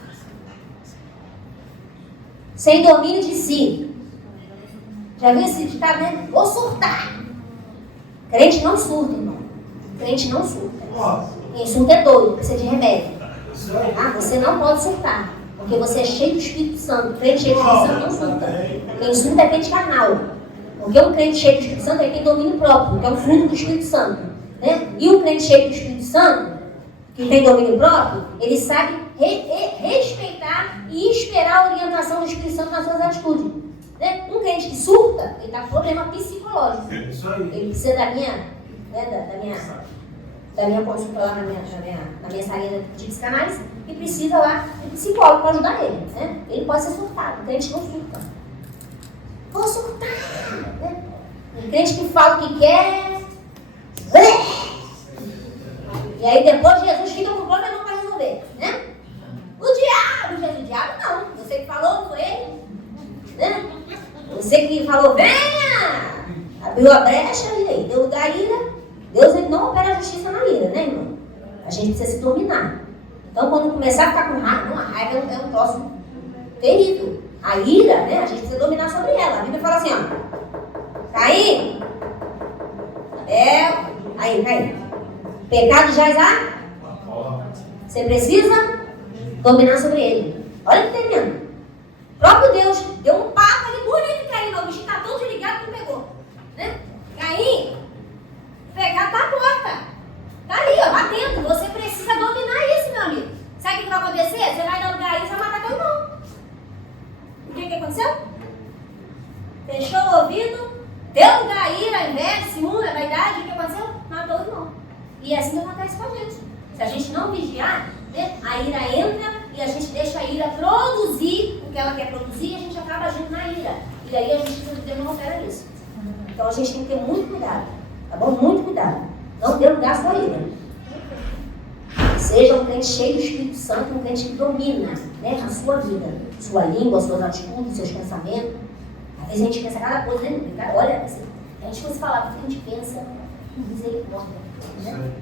Sem domínio de si. Já viu esse ditado, né? Vou surtar. Crente não surta, irmão. Crente não surta. Quem surta é doido, precisa de remédio. Ah, você não pode surtar, porque você é cheio do Espírito Santo. Crente cheio do Espírito Santo não surta. Quem surta é crente carnal. Porque um crente cheio do Espírito Santo, ele tem domínio próprio, que é o fruto do Espírito Santo. Né? E um crente cheio do Espírito Santo, que tem domínio próprio, ele sabe respeitar e esperar a orientação do Espírito Santo nas suas atitudes. Né? Um crente que surta, ele está com problema psicológico. Ele precisa da minha consulta lá na minha salinha de psicanálise, e precisa lá de psicólogo para ajudar ele. Né? Ele pode ser surtado, o crente não surta. Vou surtar! Né? Um crente que fala o que quer. E aí depois Jesus fica com problema para resolver. Né? O diabo não. Você que falou, foi ele. Né? Você que falou, venha! Abriu a brecha e aí deu lugar à ira. Deus ele não opera a justiça na ira, né, irmão? A gente precisa se dominar. Então, quando começar a ficar com raiva, não, a raiva é um troço terrível. A ira, né, a gente precisa dominar sobre ela. A Bíblia fala assim, ó. Caim. Aí. Pecado já está. Você precisa dominar sobre ele. Olha que tremendo. O próprio Deus deu um papo ali bonito em Caim. O bichinho está tão desligado que não pegou. Né? Caim. O pecado está à porta. Está ali, ó, batendo. Você precisa dominar isso, meu amigo. Sabe o que vai acontecer? Você vai dar lugar aí e vai matar teu irmão. O que aconteceu? Fechou o ouvido, deu lugar aí, a inveja, ciúme, a vaidade. O que aconteceu? Matou o irmão. E assim acontece com a gente. Se a gente não vigiar, né, a ira entra e a gente deixa a ira produzir o que ela quer produzir e a gente acaba agindo na ira. E aí a justiça de Deus não opera isso. Então a gente tem que ter muito cuidado. Tá bom? Muito cuidado. Não dê lugar à sua ira. Seja um crente cheio do Espírito Santo, um crente que domina, né, a sua vida, sua língua, suas atitudes, seus pensamentos. Às vezes a gente pensa cada coisa, né? Olha, a gente fosse falar o que a gente pensa, misericórdia. Né?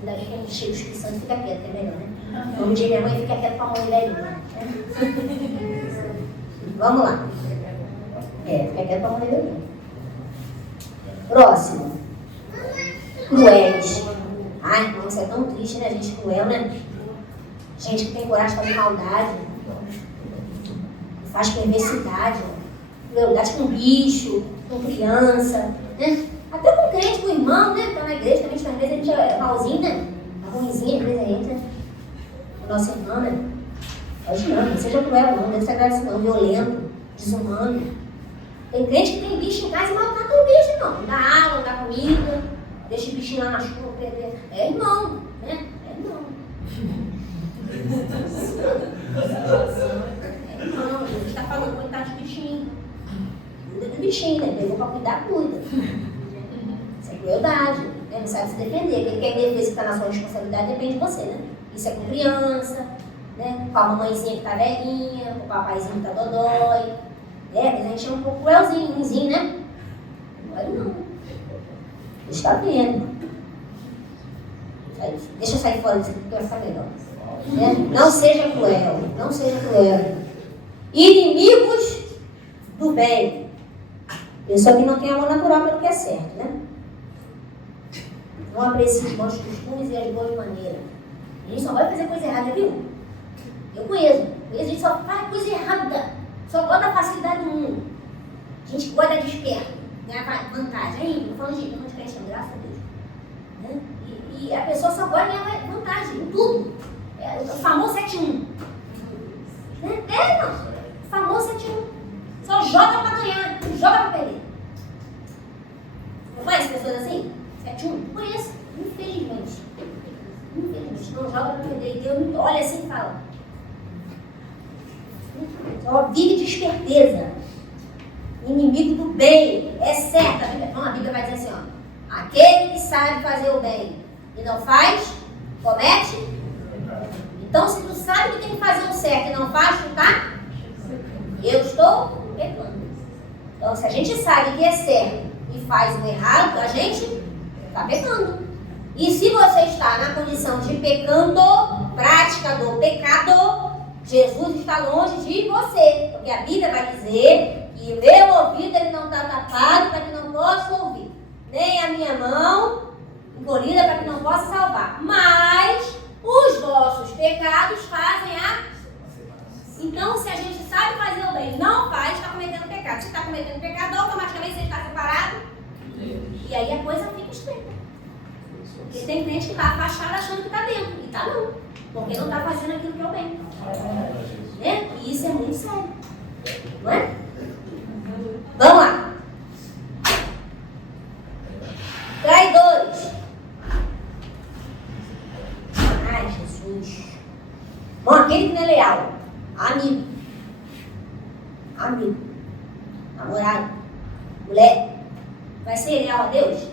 Ainda bem que a gente cheio do Espírito Santo fica quieto, é melhor, né? Como diz minha mãe, fica quieto com a mãe velhinha. Né? Vamos lá. Fica quieto com a mãe velhinha. Próximo. Cruéis. Ai, irmão, isso é tão triste, né? Gente cruel, né? Gente que tem coragem de fazer maldade, que faz perversidade, crueldade com bicho, com criança, né? Até com crente, com irmão, né? Então na igreja também, às vezes a gente é malzinho, né? A ruimzinha, às vezes a gente, né? O nosso irmão, né? Pode não seja cruel, não deve ser agressivo, não, violento, desumano. Tem crente que tem bicho em casa e maltrata o bicho, não. Não dá água, não dá comida, deixa o bichinho lá na chuva. É irmão, né? É irmão. É irmão, Jesus está falando, coitado de bichinho. Cuida do bichinho, né? Pegou para cuidar, cuida. Isso é crueldade, né? Não sabe se defender. Quem quer defender se está na sua responsabilidade depende de você, né? Isso é com criança, né? Com a mamãezinha que está velhinha, com o papaizinho que está dodói. Mas a gente é um pouco cruelzinho, ruimzinho, né? Não é não. Está vendo. Deixa eu sair fora disso aqui que vai ficar melhor. Né? Não seja cruel. Não seja cruel. Inimigos do bem. Pessoa que não tem amor natural pelo que é certo, né? Não aprecie os bons costumes e as boas maneiras. A gente só vai fazer coisa errada, viu? Eu conheço. A gente só faz coisa errada. Só gosta da facilidade do mundo. A gente gosta de esperto. Ganhar vantagem. Aí, não falando de crente, graças a Deus. Né? E a pessoa só gosta de ganhar vantagem em tudo. O famoso 7-1. Né? Não. O famoso 7-1. Só joga pra ganhar, não joga pra perder. Não conhece pessoas assim? 7-1? Conheço. Infelizmente. Não joga pra perder. E Deus olha assim e fala. Só vive de esperteza. Inimigo do bem. É certo. A Bíblia vai dizer assim, ó. Aquele que sabe fazer o bem e não faz, comete. Então, se tu sabe que tem que fazer o certo e não faz, tu tá? Eu estou pecando. Então, se a gente sabe que é certo e faz o errado, a gente está pecando. E se você está na condição de pecando, prática do pecado, Jesus está longe de você. Porque a Bíblia vai dizer que meu ouvido ele não está tapado para que não possa ouvir, nem a minha mão encolhida para que não possa salvar. Mas os vossos pecados fazem a... Então, se a gente sabe fazer o bem e não faz, está cometendo pecado. Se está cometendo pecado, automaticamente você está separado. E aí a coisa fica estreita. Porque tem gente que está afastado achando que está dentro. E está não. Porque não está fazendo aquilo que é o bem. Né? E isso é muito sério. Não é? Vamos lá. Traidores. Ai, Jesus. Bom, aquele que não é leal. Amigo. Amigo. Namorado. Mulher. Vai ser leal a Deus?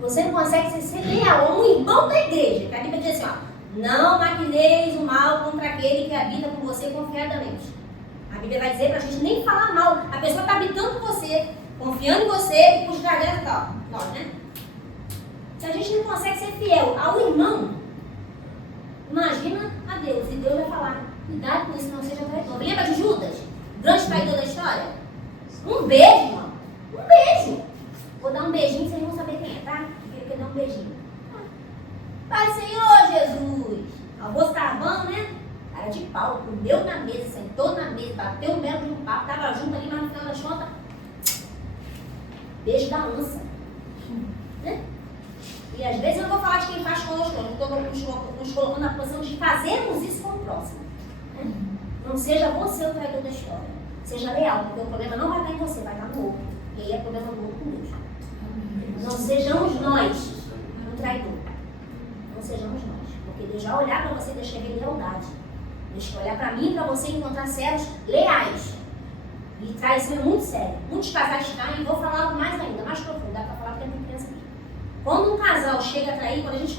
Você não consegue ser leal a um irmão da igreja. Que a Bíblia diz assim, ó. Não maquineis o mal contra aquele que habita com você confiadamente. A Bíblia vai dizer pra gente nem falar mal. A pessoa está habitando com você, confiando em você e por estragando e tal. Nós, né? Se a gente não consegue ser fiel ao irmão, imagina a Deus. E Deus vai falar, cuidado com isso, não seja traidor. Lembra de Judas? Grande traidor da história? Um beijo, irmão. Um beijo. Vou dar um beijinho, vocês vão saber quem é, tá? Eu quero dar um beijinho. Pai, Senhor Jesus. O almoço estava bom, né? Cara de pau, comeu na mesa, sentou na mesa, bateu o belo de um papo, estava junto ali, mas no final das contas, beijo da onça. Né? E às vezes eu não vou falar de quem faz conosco, eu estou nos colocando na posição de fazermos isso com o próximo. Né? Não seja você o traidor da história. Seja leal, porque o problema não vai estar em você, vai estar no outro. E aí é problema do outro com Deus. Não sejamos nós o traidor. Não sejamos nós. Porque Deus vai olhar para você e deixa ver lealdade. Deixa eu olhar para mim e para você encontrar servos leais. E traz isso é muito sério. Muitos casais caem, e vou falar algo mais ainda, mais profundo. Dá para falar porque tem criança aqui. Quando um casal chega a trair, quando a gente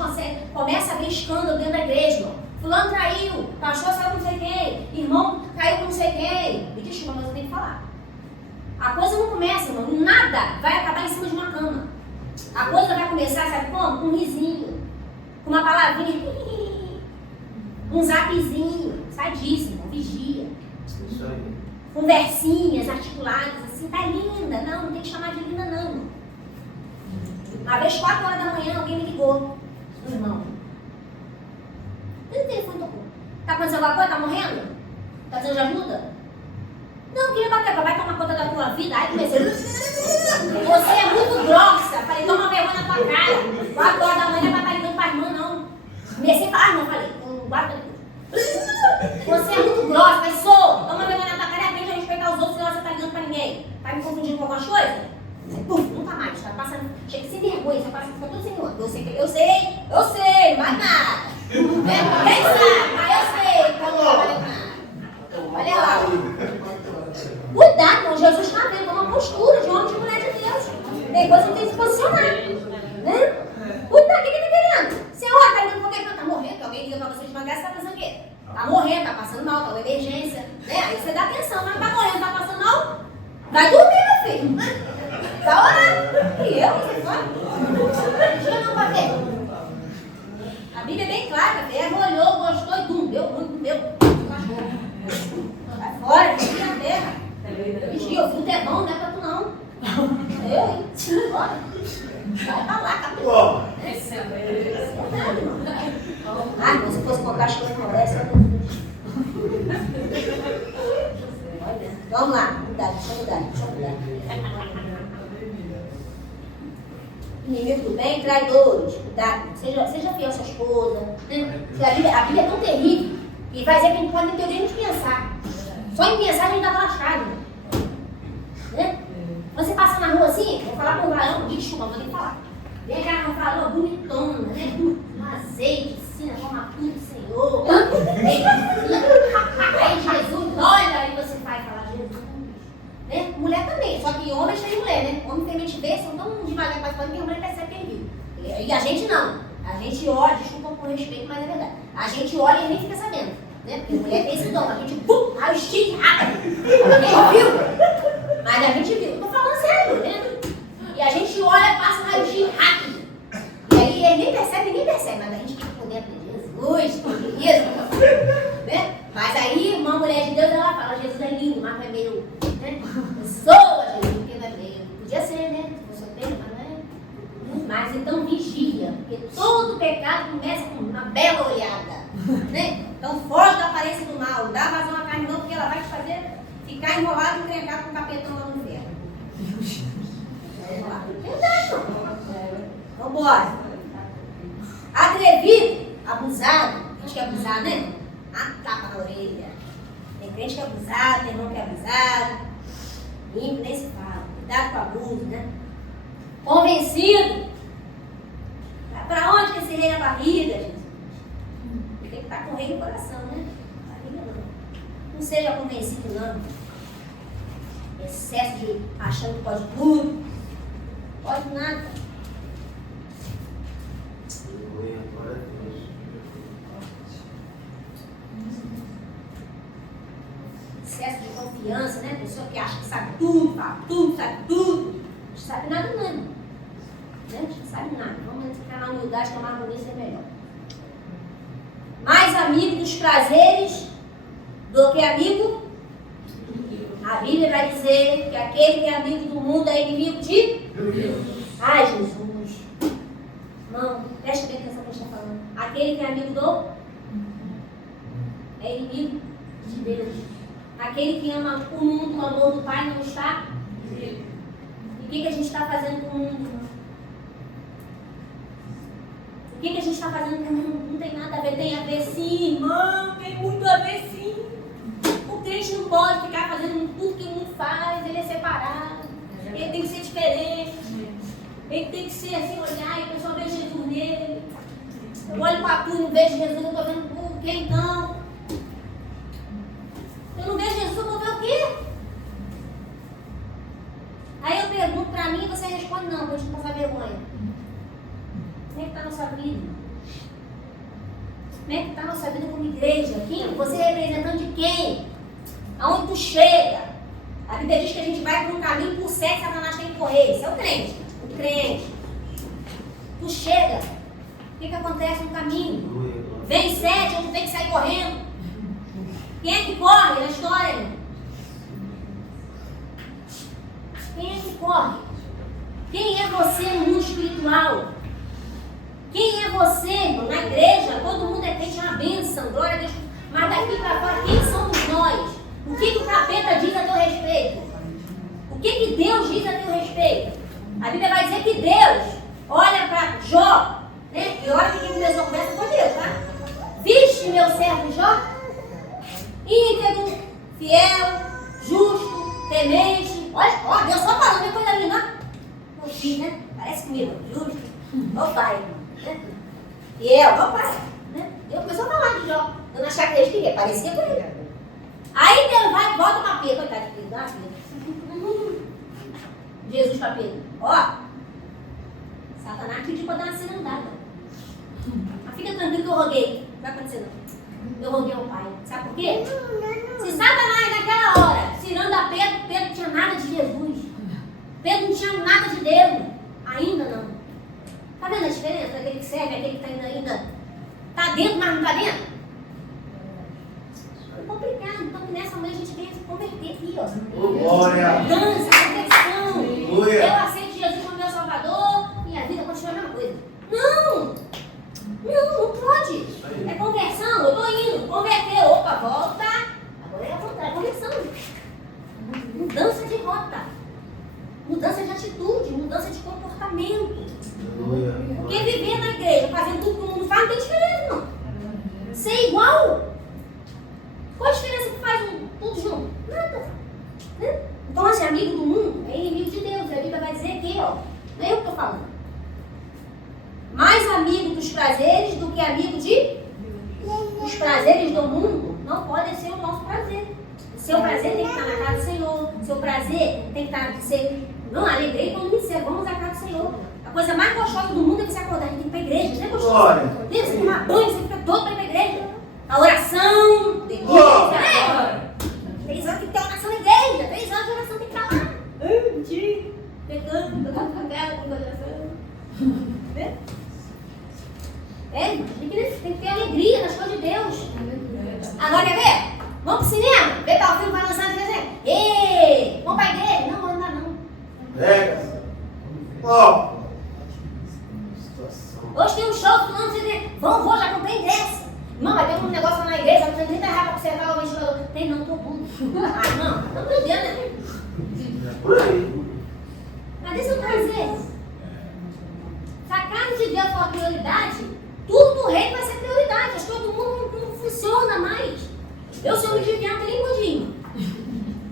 começa a ver escândalo dentro da igreja, irmão. Fulano traiu, pastor saiu com não sei quem, irmão caiu com não sei quem. Me desculpa, mas eu tenho que falar. A coisa não começa, irmão. Nada vai acabar em cima de uma cama. A coisa vai começar, sabe como? Com um risinho. Com uma palavrinha. Um zapzinho. Sadíssimo, vigia. Isso aí. Conversinhas articuladas, assim, tá linda. Não tem que chamar de linda, não. Uma vez, 4 horas da manhã, alguém me ligou. Meu irmão. E o telefone tocou. Tá acontecendo alguma coisa? Tá morrendo? Tá precisando de ajuda? Não, queria bater, vai tomar conta da tua vida. Aí comecei. Você é muito grossa. Falei, toma vergonha na tua cara. 4 horas da manhã não vai estar ligando pra irmã, não. Comecei a falar, não, falei, guarda depois. Você é muito grossa, mas sou. Toma vergonha na tua cara e aprende a respeitar os outros, senão você tá ligando pra ninguém. Tá me confundindo com algumas coisas? Aí, pum, nunca mais, tá passando. Chega sem vergonha, você passa, fica tudo sem vergonha. Eu sei, mais nada. Quem sabe, mas eu sei, então não trabalha nada. Olha lá. Cuidado, irmão, Jesus está vendo uma postura de homem e de mulher de Deus. Tem coisa que tem que se posicionar. Né? Cuidado, o que está querendo? Senhor, tá ligando qualquer coisa, tá morrendo, alguém liga pra você de madrugada, você tá pensando o quê? Tá morrendo, tá passando mal, tá uma emergência. Né? Aí você dá atenção, mas tá morrendo, tá passando mal? Vai dormir, meu filho. Tá orando. E eu, você foi? Diga não pra ver. A Bíblia é bem clara, Eva olhou, gostou e deu. Vai fora, vigia na terra. Vigia, o fruto é bom, não é pra tu não. Eu, hein? Bora. Vai pra lá, capitão. Ah, se fosse contar as coisas não dessa, vamos lá, deixa eu mudar. Inimigo do bem, traidores, cuidado. Seja fiel à sua esposa. Né? A Bíblia é tão terrível e vai dizer que a gente pode não ter nem de pensar. Só em pensar a gente está lascado. Né? Você passa na rua assim, vou falar para o varão, desculpa, mas vou ter que falar. Vem aquela rua bonitona, né? Um azeite, assim, toma tudo, Senhor. Aí Jesus olha e você vai falar, Jesus. Né? Mulher também, só que homem é cheio de mulher, né? Homem tem mente vê, são tão devagar participando que a mulher percebe que ele viu. E a gente não. A gente olha, desculpa com respeito, mas é verdade. A gente olha e nem fica sabendo. Né? Porque a mulher tem esse dom, a gente raio-x rápido. Ninguém viu. Mas a gente viu. Tô falando sério, né? E a gente olha, passa um raio-x rápido. E aí ele nem percebe, mas a gente fica por dentro de Jesus, que beleza. Né? Mas aí uma mulher de Deus, ela fala, Jesus é lindo, mas não é pecado começa com uma bela olhada. Né? Então foge da aparência do mal. Não dá vazão à carne não, porque ela vai te fazer ficar enrolado e encrencado com o capetão lá no inferno. Vamos embora. Atrevido, abusado. Crente que é abusado, né? A tapa na orelha. Tem crente que é abusado, tem irmão que é abusado. Ímpio nem se fala. Cuidado com o abuso, né? Convencido. Para onde que esse rei na barriga, gente? Tem que estar com o rei no coração, né? Barriga não. Não seja convencido, não. Excesso de achando que pode tudo. Pode nada. Excesso de confiança, né? Pessoa que acha que sabe tudo, fala tudo, sabe tudo. Não sabe nada, não. Né? Não sabe nada. Vamos ficar na humildade, tomar harmonia, é melhor. Mais amigo dos prazeres do que amigo. A Bíblia vai dizer que aquele que é amigo do mundo é inimigo de Deus. Ai, Jesus. Não, presta bem atenção no que a gente está falando. Aquele que é amigo do é inimigo de Deus. Aquele que ama o mundo, o amor do Pai não está. E o que a gente está fazendo com o mundo? O que a gente está fazendo com o mundo? Não tem nada a ver. Tem a ver sim, irmão. Tem muito a ver sim. O crente não pode ficar fazendo tudo que o mundo faz. Ele é separado. Ele tem que ser diferente. Ele tem que ser assim, olhar e a pessoa vê Jesus nele. Eu olho para tu e não vejo Jesus, eu estou vendo o que então? Eu não vejo Jesus, eu vou ver o quê? Aí eu pergunto para mim e você responde não, para a gente passar vergonha. Como é que está a nossa vida? Como é que está a nossa vida como igreja? Quem? Você é representante de quem? Aonde tu chega? A Bíblia diz que a gente vai por um caminho por certo, Satanás tem que correr. Isso é o crente. O crente. Tu chega. O que acontece no caminho? Vem sete, eu tenho que sair correndo. Quem é que corre na história? Quem é que corre? Quem é você no mundo espiritual? Quem é você, irmão? Na igreja, todo mundo é crente, é uma bênção, glória a Deus. Mas daqui para fora, quem somos nós? O que o capeta diz a teu respeito? O que Deus diz a teu respeito? A Bíblia vai dizer que Deus olha para Jó, né? E olha que quem começou a conversa foi Deus, tá? Viste meu servo Jó? Íntegro, fiel, justo, temente. Olha, Deus só falando, depois da minha, não fiz, né? Parece comigo, justo. Ó pai, né? Fiel, ó pai, né? Deus começou a falar de Jó. Eu não achava que ele queria, parecia com ele. Aí Deus vai e volta para Pedro, coitado de Pedro, dá uma Pedro. Jesus para Pedro, ó, Satanás pediu para dar uma cirandada. Mas fica tranquilo que eu roguei, não vai acontecer não. Eu roguei ao Pai. Sabe por quê? Se Satanás naquela hora ciranda Pedro, Pedro não tinha nada de Jesus. Pedro não tinha nada de Deus. Ainda não. Tá vendo a diferença? Aquele que serve, aquele que está ainda tá dentro, mas não está dentro? É complicado. Então nessa manhã a gente veio se converter aqui, ó. Glória! Dança, conversão. Eu aceito Jesus como meu Salvador e a vida continua a mesma coisa. Não! Não pode. É conversão, eu estou indo, converter, opa, volta. Agora é a vontade, é conversão. Mudança de rota, mudança de atitude, mudança de comportamento. Porque viver na igreja, fazendo tudo que o mundo faz, não tem diferença, não. Ser igual. Qual a diferença que faz tudo junto? Nada. Né? Então, esse amigo do mundo é inimigo de Deus. A Bíblia vai dizer aqui, ó. Não é eu que estou falando. Mais amigo dos prazeres do que amigo de... Os prazeres do mundo não podem ser o nosso prazer. O seu prazer tem que estar na casa do Senhor. O seu prazer tem que estar... Não, alegrei quando me disseram, vamos à casa do Senhor. A coisa mais gostosa do mundo é você acordar. A gente tem que ir para a igreja, não é gostoso? Você tomar banho, você fica todo para ir para a igreja. A oração, delícia, né? 3 anos tem que ter oração na igreja. 3 anos de oração tem que estar lá. Mentira. Pegando café, com oração. Né? Tem que ter alegria nas coisas de Deus. Agora quer ver? Vamos pro cinema? Ver tal filme, vai lançar e dizer, ei, vamos pra igreja? Não, não dá não. Pega. Ó. Hoje tem um show, fulano, você dizer, Vou, já comprei ingresso. Irmão, vai ter um negócio na igreja, vai ter 30 reais pra consertar o ventilador. Tem não, tô bom. Ah, não, não meu Deus, né? Por aí. Mas deixa eu dizer. Se a casa de Deus for a prioridade, tudo no reino vai ser prioridade. Acho que todo mundo não funciona mais. Eu sou um desviado nem mudinho.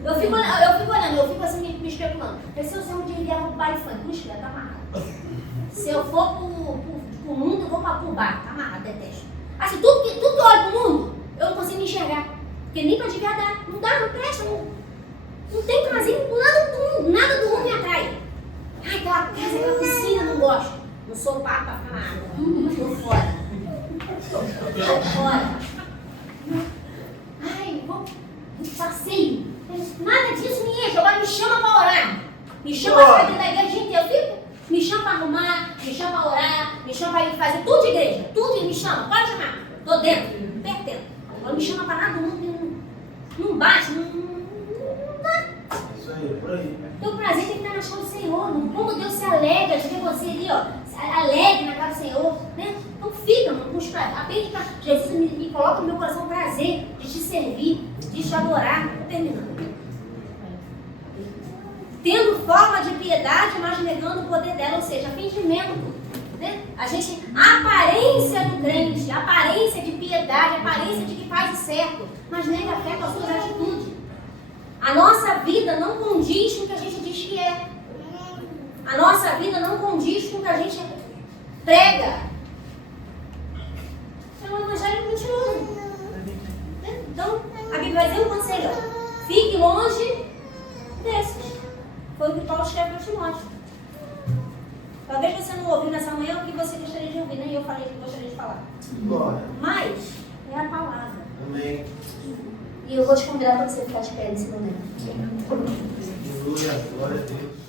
Eu fico olhando, eu fico assim me especulando. Se eu sou um desviado pro baile funk, puxa, tá amarrado. Se eu for pro mundo, eu vou pro bar, tá amarrado, detesto. Assim, tudo que eu olho pro mundo, eu não consigo me enxergar. Porque nem pra desviar dá. Não dá, não presta, não tem prazer com nada do mundo, nada do mundo me atrai. Ai, aquela casa, aquela piscina, não gosto. Não sou papo pra ficar na água. Tô fora. Tô fora. Ai, vou passeio. Nada disso me enche. Agora me chama pra orar. Me chama pra dentro da igreja o dia inteiro. Eu fico. Me chama pra arrumar, me chama pra orar, me chama pra ir fazer tudo de igreja. Tudo me chama. Pode chamar. Tô dentro. Pertendo. Agora me chama pra nada do mundo. Não bate, não dá. Isso aí, por aí. Teu prazer tem que estar nas coisas do Senhor. Como Deus se alegra de ver você ali, ó, alegre na casa do Senhor, né? Então fica, mano, com os prazeres. Aprende pra Jesus me coloca no meu coração o prazer de te servir, de te adorar. Terminando. Tendo forma de piedade, mas negando o poder dela, ou seja, fingimento. Né? A aparência do crente, aparência de piedade, aparência de que faz o certo, mas nega a fé com as suas atitudes. A nossa vida não condiz com o que a gente diz que é. A nossa vida não condiz com o que a gente prega. É um evangelho mentiroso. Então, a Bíblia vai dizer um conselho. Fique longe desses. Foi o que Paulo escreve para Timóteo. Talvez você não ouviu nessa manhã o que você gostaria de ouvir, nem eu falei o que gostaria de falar. Glória. Mas é a palavra. Amém. E eu vou te convidar para você ficar de pé nesse momento. Glória a Deus.